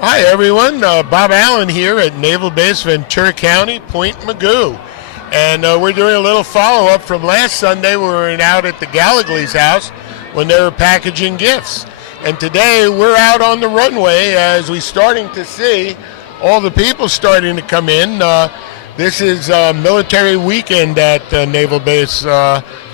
Hi, everyone. Bob Allen here at Naval Base Ventura County, Point Magoo. And we're doing a little follow-up from last Sunday. We were out at the Gallegly's house when they were packaging gifts. And today we're out on the runway as we're starting to see all the people starting to come in. This is military weekend at Naval Base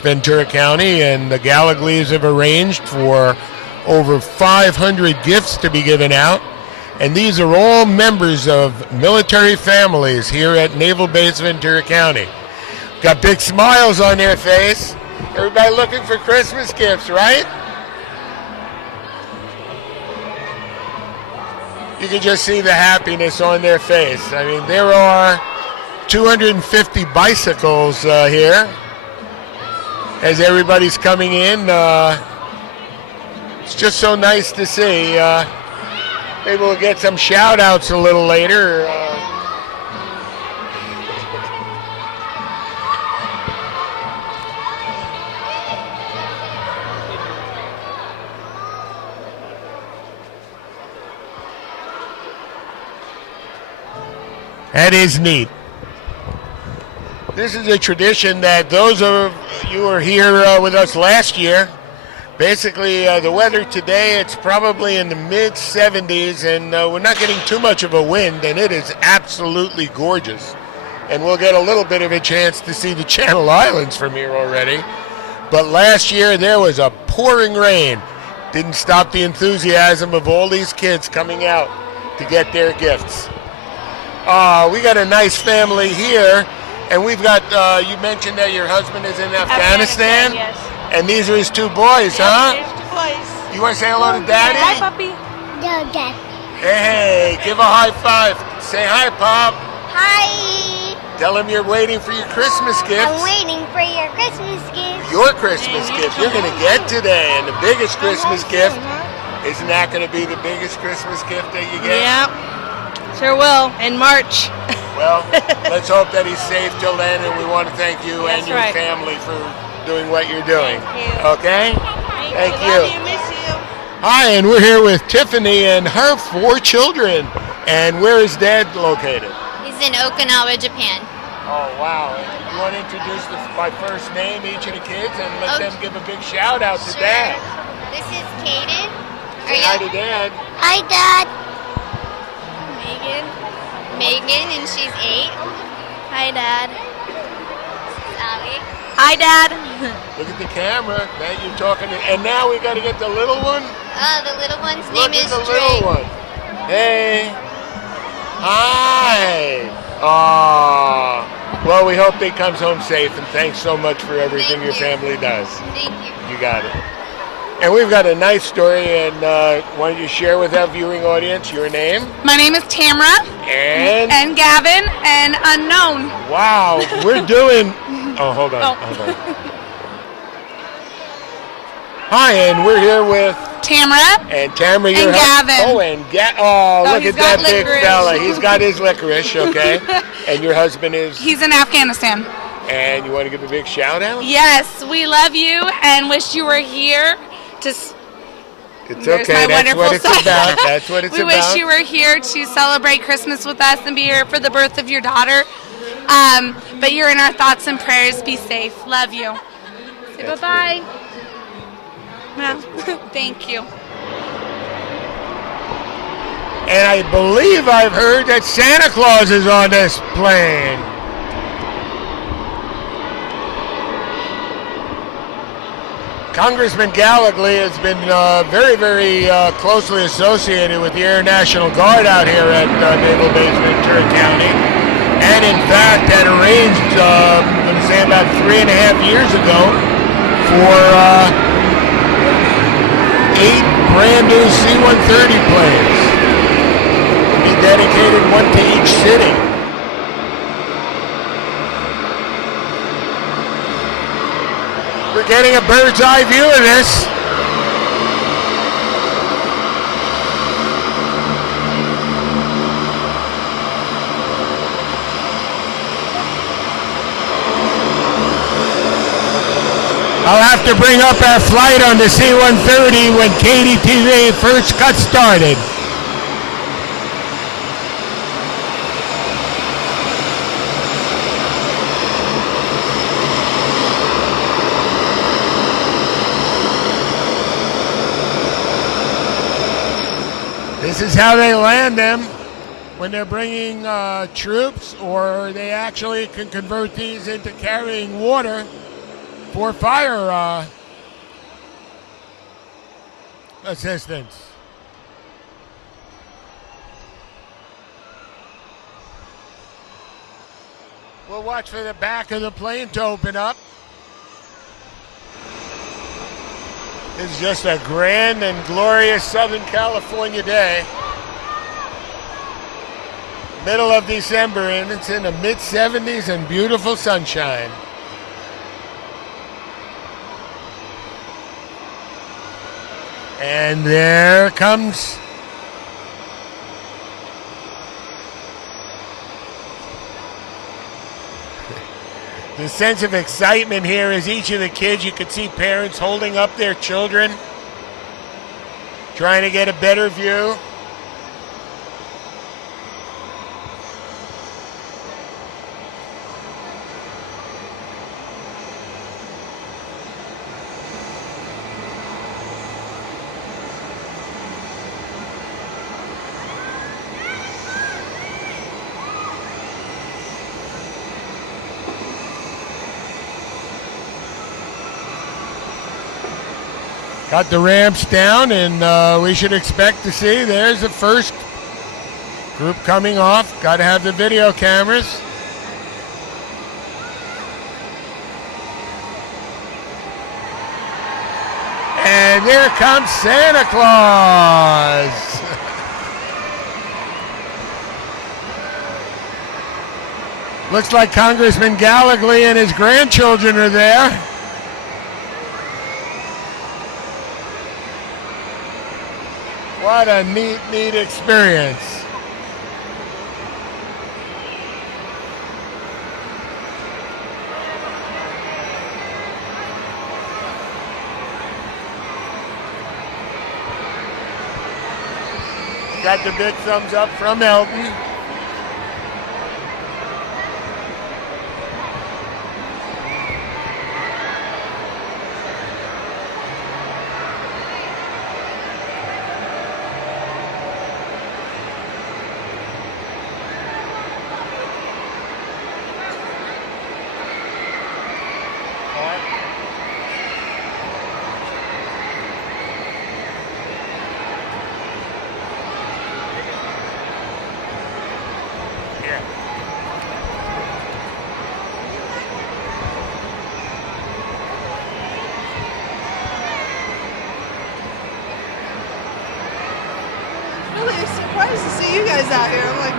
Ventura County, and the Gallegly's have arranged for over 500 gifts to be given out. And these are all members of military families here at Naval Base Ventura County. Got big smiles on their face. Everybody looking for Christmas gifts, right? You can just see the happiness on their face. I mean, there are 250 bicycles here as everybody's coming in. It's just so nice to see. Maybe we'll get some shout outs a little later. That is neat. This is a tradition that those of you who were here with us last year, basically, the weather today, it's probably in the mid-70s, and we're not getting too much of a wind, and it is absolutely gorgeous. And we'll get a little bit of a chance to see the Channel Islands from here already. But last year, there was a pouring rain. Didn't stop the enthusiasm of all these kids coming out to get their gifts. We got a nice family here, and we've got, you mentioned that your husband is in Afghanistan? Yes. And these are his two boys, huh? There's 2 boys. You want to say hello to Daddy? Hi, puppy. No, Dad. Hey, give a high five. Say hi, Pop. Hi. Tell him you're waiting for your Christmas gifts. I'm waiting for your Christmas gift. Your Christmas gift you're going to get today. And the biggest Christmas gift, isn't that going to be the biggest Christmas gift that you get? Yep. Sure will. In March. Well, let's hope that he's safe till then. And we want to thank you and your right. family for doing what you're doing. Thank you. Okay? Thank you. Love you. Miss you. Hi, and we're here with Tiffany and her 4 children. And where is Dad located? He's in Okinawa, Japan. Oh, wow. And you want to introduce by first name each of the kids and let them give a big shout out to Dad. This is Kaden. Say hi to Dad. Hi, Dad. Megan, and she's 8. Hi, Dad. Sally. Hi, Dad. Look at the camera. Now you're talking to, and now we got to get the little one. The little one's Look name at is the Drake. little one. Hey. Hi. Aw. Well, we hope they comes home safe, and thanks so much for everything your family does. Thank you. You got it. And we've got a nice story, and why don't you share with our viewing audience your name? My name is Tamara. And Gavin and Unknown. wow, we're doing. Oh, hold on. Hi, and we're here with Tamara. and Tamara. And Gavin. Oh, and look he's at that got big licorice. fella. He's got his licorice, okay. And your husband is. He's in Afghanistan. And you want to give a big shout out? Yes, we love you and wish you were here to. It's There's okay. my That's what wonderful it's son. about. That's what it's we about. wish you were here to celebrate Christmas with us and be here for the birth of your daughter. But you're in our thoughts and prayers. Be safe. Love you. Say That's bye-bye. Well, thank you. And I believe I've heard that Santa Claus is on this plane. Congressman Gallegly has been very, very closely associated with the Air National Guard out here at Naval Base Ventura County. And in fact had arranged, I'm going to say about 3.5 years ago, for 8 brand new C-130 planes. He dedicated one to each city. We're getting a bird's eye view of this. I'll have to bring up our flight on the C-130 when KDTV first got started. This is how they land them when they're bringing troops, or they actually can convert these into carrying water for fire assistance. We'll watch for the back of the plane to open up. It's just a grand and glorious Southern California day. Middle of December, and it's in the mid-70s and beautiful sunshine. And there comes the sense of excitement here as each of the kids, you could see parents holding up their children, trying to get a better view. Got the ramps down, and we should expect to see, there's the first group coming off. Got to have the video cameras. And there comes Santa Claus. Looks like Congressman Gallegly and his grandchildren are there. What a neat experience. Got the big thumbs up from Elton. Really surprised to see you guys out here. I'm like,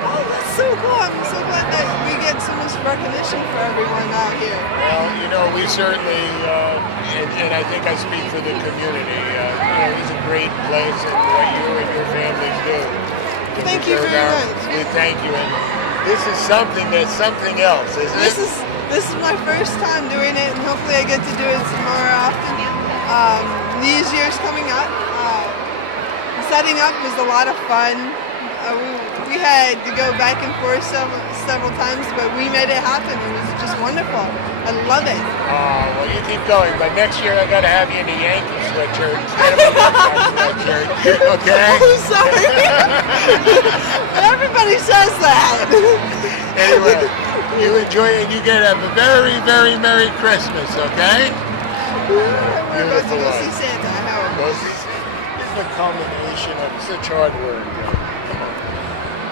oh, that's so cool. I'm so glad that we get so much recognition for everyone out here. Well, you know, we certainly, and I think I speak for the community, it's a great place, and what you and your families do. Thank you very much. We thank you, and this is something that's something else, isn't it? This is my first time doing it, and hopefully I get to do it some more often. New Year's coming up. Setting up was a lot of fun. We had to go back and forth several times, but we made it happen. It was just wonderful. I love it. Well, you keep going, but next year I got to have you in a Yankee sweatshirt instead of a Red Sox sweatshirt. Okay? Oh, sorry. Everybody says that. Anyway, you enjoy it, and you get a very, very Merry Christmas, okay? We're about to go see Santa. I hope. Go see Santa. The culmination of such hard work.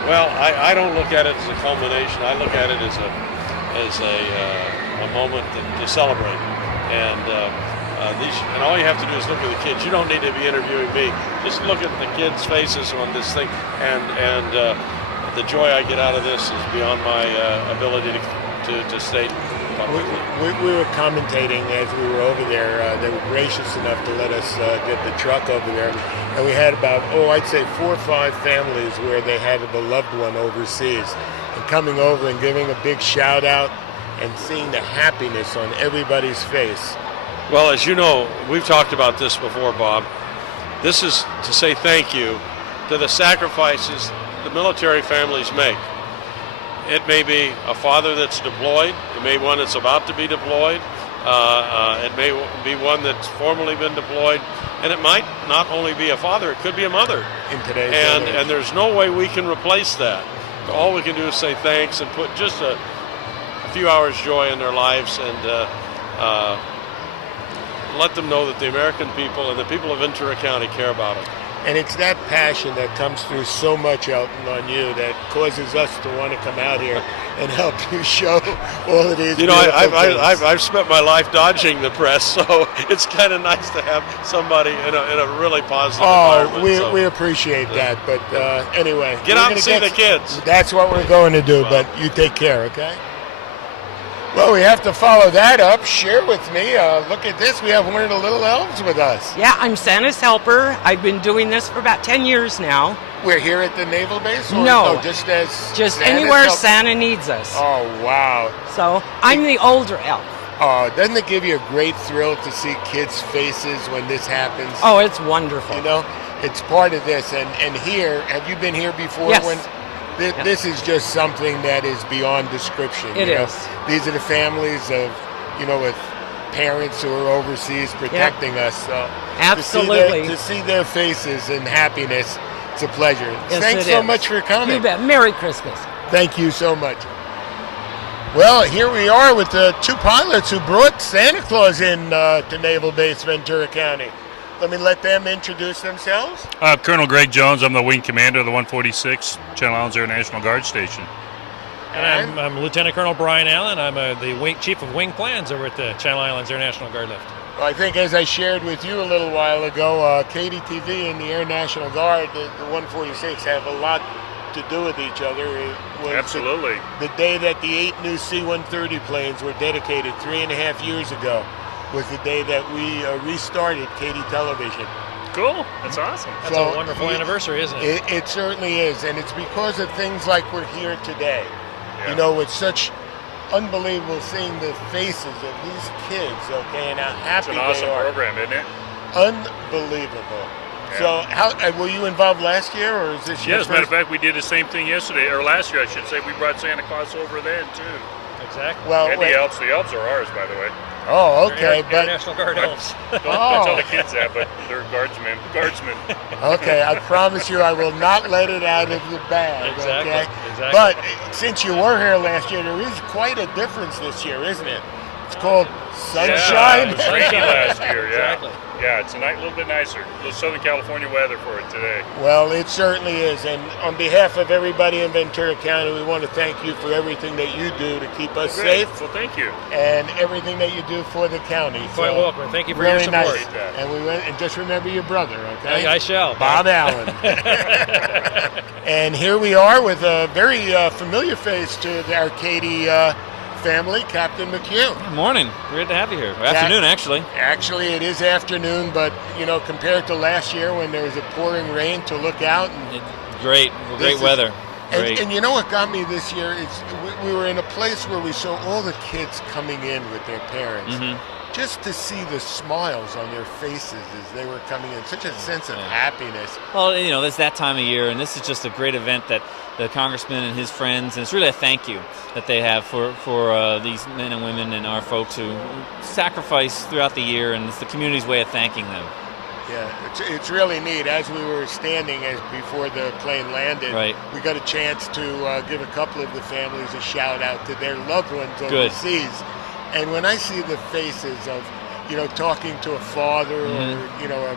Well, I don't look at it as a culmination. I look at it as a moment to celebrate. And and all you have to do is look at the kids. You don't need to be interviewing me. Just look at the kids' faces on this thing, and the joy I get out of this is beyond my ability to state. We were commentating as we were over there. They were gracious enough to let us get the truck over there. And we had about, I'd say 4 or 5 families where they had a beloved one overseas. And coming over and giving a big shout out and seeing the happiness on everybody's face. Well, as you know, we've talked about this before, Bob. This is to say thank you to the sacrifices the military families make. It may be a father that's deployed. It may be one that's about to be deployed. It may be one that's formerly been deployed. And it might not only be a father, it could be a mother. In today's And there's no way we can replace that. All we can do is say thanks and put just a few hours joy in their lives, and let them know that the American people and the people of Ventura County care about them. And it's that passion that comes through so much, Elton, on you that causes us to want to come out here and help you show all of these. You know, I've I've spent my life dodging the press, so it's kind of nice to have somebody in a really positive environment. We appreciate that. But anyway, get out and see the kids. That's what we're going to do. But you take care, okay? Well, we have to follow that up. Share with me. Look at this. We have one of the little elves with us. Yeah, I'm Santa's helper. I've been doing this for about 10 years now. We're here at the Naval Base? Or No. Just as Just Santa's anywhere help? Santa needs us. Oh, wow. So I'm the older elf. Doesn't it give you a great thrill to see kids' faces when this happens? Oh, it's wonderful. You know, it's part of this. And here, have you been here before? Yes. This is just something that is beyond description. It you know? is. These are the families of, with parents who are overseas protecting us. So Absolutely. To see their faces and happiness, it's a pleasure. Yes, Thanks it so is. much for coming. You bet. Merry Christmas. Thank you so much. Well, here we are with the two pilots who brought Santa Claus in to Naval Base Ventura County. Let them introduce themselves. Colonel Greg Jones. I'm the wing commander of the 146 Channel Islands Air National Guard Station. And I'm Lieutenant Colonel Brian Allen. I'm the Chief of Wing Plans over at the Channel Islands Air National Guard lift. Well, I think as I shared with you a little while ago, KDTV and the Air National Guard, the 146, have a lot to do with each other. It was Absolutely. The day that the 8 new C-130 planes were dedicated 3.5 years ago was the day that we restarted KD Television. Cool. That's awesome. That's a wonderful anniversary, isn't it? It certainly is, and it's because of things like we're here today. Yeah. It's such unbelievable seeing the faces of these kids, okay, and how happy It's an awesome they are. program, isn't it? Unbelievable. Yeah. So, how were you involved last year, or is this your Yeah, as a matter of first? fact, we did the same thing yesterday, or last year, I should say. We brought Santa Claus over then, too. Exactly. Well, And the elves are ours, by the way. Oh, okay, Air but National Guard elves. Don't tell the kids that, but they're guardsmen. okay, I promise you, I will not let it out of the bag. Exactly. Okay? Exactly. But since you were here last year, there is quite a difference this year, isn't it? It's called sunshine. Yeah, it was rainy last year, yeah. Exactly. Yeah, it's a little bit nicer. A little Southern California weather for it today. Well, it certainly is. And on behalf of everybody in Ventura County, we want to thank you for everything that you do to keep us Great. safe Well, thank you. and everything that you do for the county. Quite So, welcome. Thank you for really your support. nice. And just remember your brother, okay? I shall. Bob Allen. And here we are with a very familiar face to the Arcady family, Captain McHugh. Good morning. Great to have you here. Or afternoon, actually. Actually, it is afternoon, but compared to last year when there was a pouring rain, to look out and Great weather. Great. And you know what got me this year is we were in a place where we saw all the kids coming in with their parents. Mhm. Just to see the smiles on their faces as they were coming in, such a sense of happiness. Well, it's that time of year, and this is just a great event that the congressman and his friends, and it's really a thank you that they have for these men and women and our folks who sacrifice throughout the year, and it's the community's way of thanking them. Yeah, it's really neat. As we were standing before the plane landed, Right. we got a chance to give a couple of the families a shout out to their loved ones Good. overseas. And when I see the faces of, talking to a father Mhm. or, a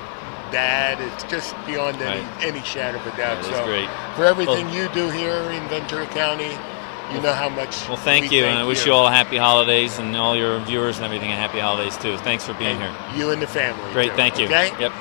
dad, it's just beyond Right. any shadow of a doubt. That is great. For everything you do here in Ventura County, you know how much. Well, thank we you, and I wish you all happy holidays, and all your viewers and everything a happy holidays, too. Thanks for being here. You and the family. Great, too, thank you. Okay? Yep.